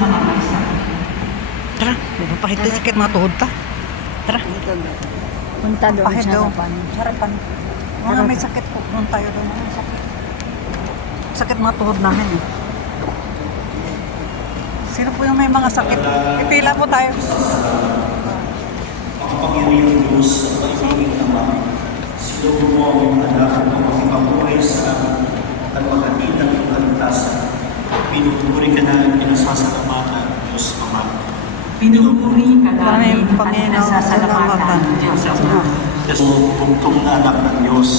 mga may sakit. Tara, mapapahit tayo sakit mga tuhod ta. Tara. Punta doon Pahit sa daw. harapan. Harapan. Mga may sakit po. Doon tayo doon. May sakit. Sakit mga tuhod namin eh. Sino po yung may mga sakit? Ipila po tayo. Panginoon Diyos, ang ibiging Ama, sinubo mo ang iyong anak na makipabuhay sa amin at maghatid ng iyong kaligtasan. Pinupuri ka na at pinasasalamatan, Diyos Ama. Pinupuri ka namin at Panginoon, pinasasalamatan, Diyos Ama. Diyos mo, tungtong na anak ng Diyos,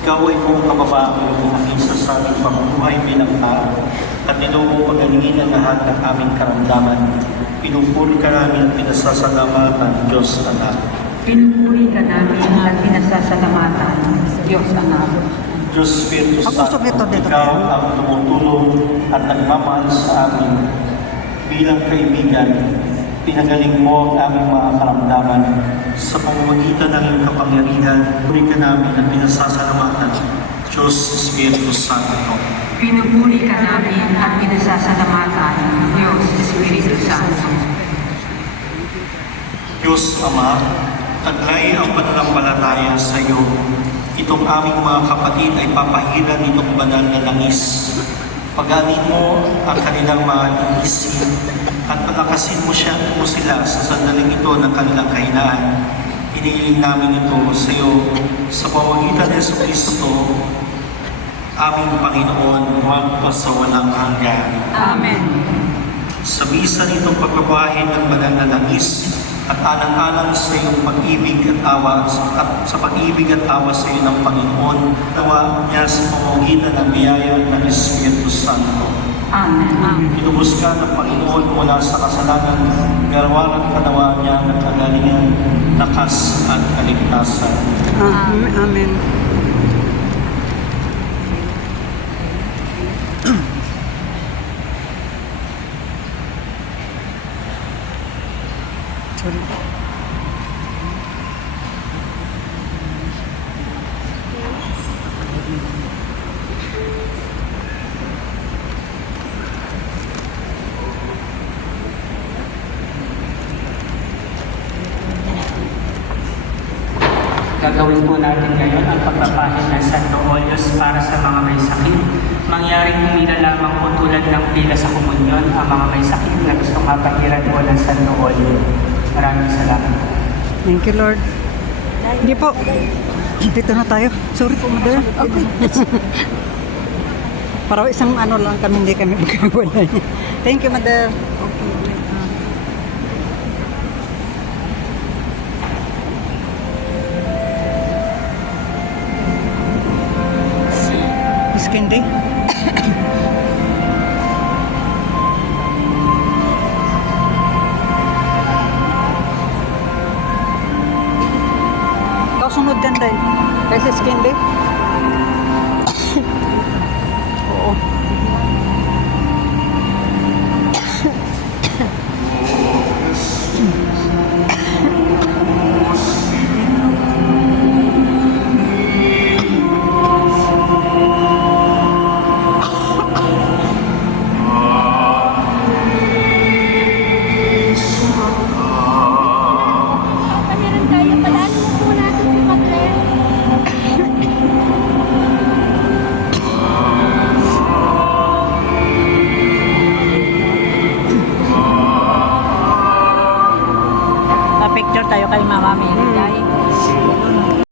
ikaw ay mong kababae na nakisa sa aming pamumuhay bilang tao at nilubo pagalingin ang lahat ng aming karamdaman. Pinupuri ka namin at pinasasalamatan, Diyos Ama. Pinupuri ka namin at pinasasalamatan, Diyos Ama. Diyos Espiritu Ang usok nito dito. ikaw ang tumutulong at nagmamahal sa amin. Bilang kaibigan, pinagaling mo ang aming mga karamdaman sa pamamagitan ng iyong kapangyarihan. Puri ka namin at pinasasalamatan, Diyos Espiritu Santo. Pinupuri ka namin at pinasasalamatan, Diyos Espiritu Santo. Diyos Ama, taglay ang pananampalataya sa iyo. Itong aming mga kapatid ay papahiran nitong banal na langis. Paganin mo ang kanilang mga isip at palakasin mo sila sa sandaling ito ng kanilang kahinaan. Iniiling namin ito sa iyo sa pamamagitan ng Jesucristo, aming Panginoon, magpasawalang hanggan. Amen. Sa bisa nitong pagbabahin ng banal na langis at alang-alang sa iyong pag-ibig at awa at sa pag-ibig at awa sa iyo ng Panginoon, tawa niya sa pamamagitan ng biyaya ng Espiritu Santo. Amen. Pinubos ka ng Panginoon mula sa kasalanan, garawanan kanawa niya ng kagalingan, lakas at kaligtasan. Amen. Sorry. Gagawin po natin ngayon ang pagpapahid ng Santo Óleos para sa mga may sakit. Mangyaring hindi na lamang po tulad ng pila sa komunyon ang mga may sakit na gustong mapahiran po ng Santo Óleos. Maraming salamat po. Thank you, Lord. Hindi po. Dito na tayo. Sorry po, Mother. Okay. Para isang ano lang kami, hindi kami magkawala. Thank you, Mother. Okay. Miss Candy? Sunod dyan dahil. Kasi skin day. Oo. Pa-picture tayo kay Mama Mary.